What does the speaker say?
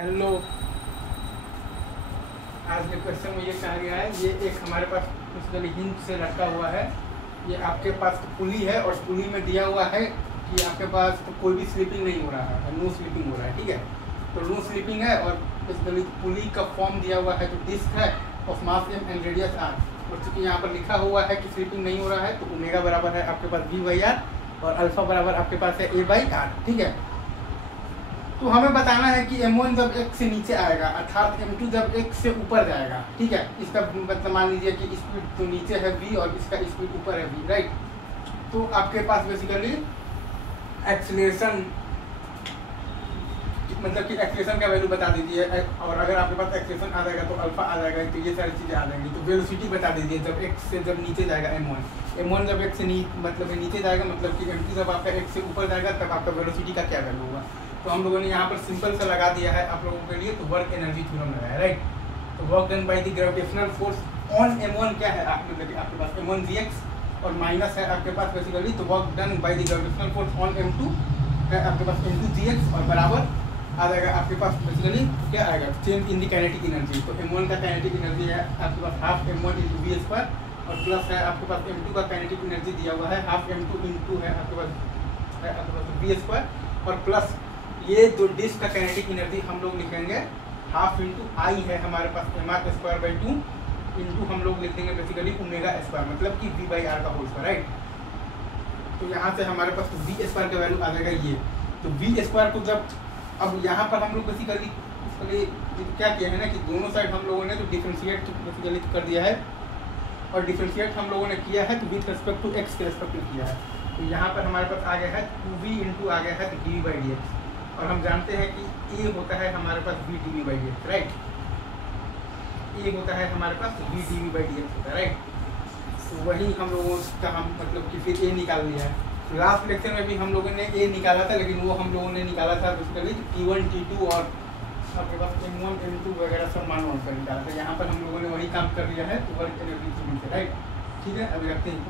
Hello, आज के question में ये कहा गया है, ये एक हमारे पास बेसिकली हिंट से लटका हुआ है। ये आपके पास पुली है और पुली में दिया हुआ है कि आपके पास तो कोई भी स्लीपिंग नहीं हो रहा है, नो स्लीपिंग हो रहा है। ठीक है, तो नो स्लीपिंग है और बेसिकली पुली का फॉर्म दिया हुआ है जो डिस्क है of mass m and radius r। और चूँकि यहाँ पर लिखा हुआ है कि स्लीपिंग नहीं हो रहा है तो ओमेगा बराबर है आपके पास v/r और अल्फा बराबर आपके पास है a/r। ठीक है, तो हमें बताना है कि m1 जब x से नीचे आएगा अर्थात m2 जब x से ऊपर जाएगा। ठीक है, इसका मतलब मान लीजिए कि स्पीड तो नीचे है v और इसका स्पीड ऊपर है v, राइट। तो आपके पास बेसिकली एक्सीलरेशन मतलब कि एक्सीलरेशन का वैल्यू बता दीजिए, और अगर आपके पास एक्सीलरेशन आ जाएगा तो अल्फा आ जाएगा, तो ये सारी चीज़ें आ जाएंगी। तो वेलोसिटी बता दीजिए जब x से जब नीचे जाएगा m1 जब x से मतलब नीचे जाएगा, मतलब कि m2 जब आपका x से ऊपर जाएगा तब आपका वेलोसिटी का क्या वैल्यू होगा। तो हम लोगों ने यहाँ पर सिंपल सा लगा दिया है आप लोगों के लिए, तो वर्क एनर्जी थ्योरम लगाया, राइट। तो work done by the gravitational force on m1 क्या है मतलब आपके पास m1 gx और माइनस है आपके पास बेसिकली, तो work done by the gravitational force on m2 है आपके पास m2 gx और बराबर आ जाएगा आपके पास बेसिकली क्या आएगा, change in the kinetic energy. तो m1 का काइनेटिक एनर्जी है आपके पास हाफ m1 × v² और प्लस है आपके पास m2 का काइनेटिक एनर्जी दिया हुआ है हाफ m2 × है आपके पास v² और प्लस ये जो डिस्क का काइनेटिक एनर्जी हम लोग लिखेंगे हाफ × I है हमारे पास mr²/2 इंटू हम लोग लिख देंगे बेसिकली ω², मतलब कि v/r का होल स्क्वायर, राइट। तो यहाँ से हमारे पास v² का वैल्यू आ जाएगा ये। तो v² को जब अब यहाँ पर हम लोग बेसिकली क्या किया है ना कि दोनों साइड हम लोगों ने जो डिफ्रेंशिएट बेसिकली कर दिया है, और डिफ्रेंशिएट हम लोगों ने किया है तो विथ रिस्पेक्ट टू x के रिस्पेक्ट में किया है। तो यहाँ पर हमारे पास आ गया है 2v × आ गया है dv/dx, और हम जानते हैं कि a होता है हमारे पास v dv/dx, राइट। a होता है हमारे पास v dv/dx होता है, राइट। तो वही हम लोगों का हम मतलब कि फिर a निकाल लिया है। लास्ट लेक्चर में भी हम लोगों ने a निकाला था, लेकिन वो हम लोगों ने निकाला था बेसिकली t1 t2 और आपके पास m1 m2 वगैरह सब मान कर निकाला था। यहाँ पर हम लोगों ने वही काम कर लिया है, तो वर्क एनर्जी से, राइट। ठीक है, अभी रखते हैं।